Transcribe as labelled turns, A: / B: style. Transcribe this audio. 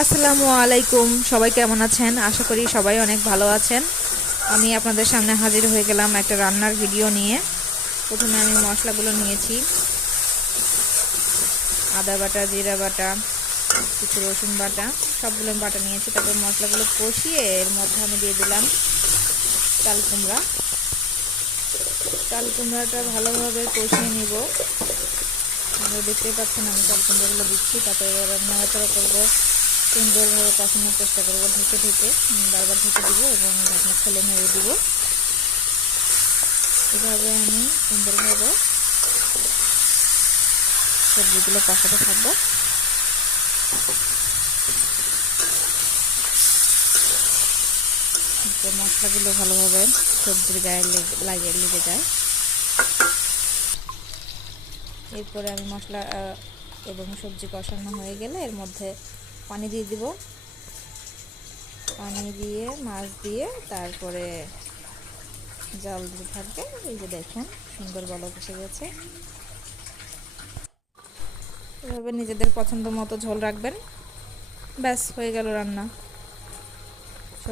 A: আসসালামু আলাইকুম। সবাই কেমন আছেন? আশা করি সবাই অনেক ভালো আছেন। আমি আপনাদের সামনে হাজির হয়ে গেলাম একটা রান্নার ভিডিও নিয়ে। প্রথমে আমি মশলাগুলো নিয়েছি। আদা বাটা, জিরা বাটা, কিছু রসুন বাটা, সবগুলো বাটা নিয়েছি। তারপর মশলাগুলো কষিয়ে এর মধ্যে আমি দিয়ে দিলাম চাল কুমড়া। চাল কুমড়াটা ভালোভাবে কষিয়ে নিব। দেখতেই পাচ্ছেন আমি চাল কুমড়াগুলো দিচ্ছি। তারপরে এবার নাড়াচাড়া করব। সুন্দরভাবে কষানোর চেষ্টা করব। ঢেকে ঢেকে বারবার ঢেকে দিব এবং ঢাকনা খুলে নেড়ে দিব। এভাবে আমি সুন্দরভাবে সবজিগুলো কষাতে থাকব। যাতে মশলাগুলো ভালোভাবে সবজির গায়ে লেগে- লাগে যায়। এরপরে আমি মশলা এবং সবজি কষানো হয়ে গেলে এর মধ্যে পানি দিয়ে দিব। পানি দিয়ে, মাছ দিয়ে তারপরে জল দিতে থাকবে। এই যে দেখুন, সুন্দর বলক এসে গেছে। এভাবে নিজেদের পছন্দ মতো ঝোল রাখবেন। ব্যাস, হয়ে গেল রান্না।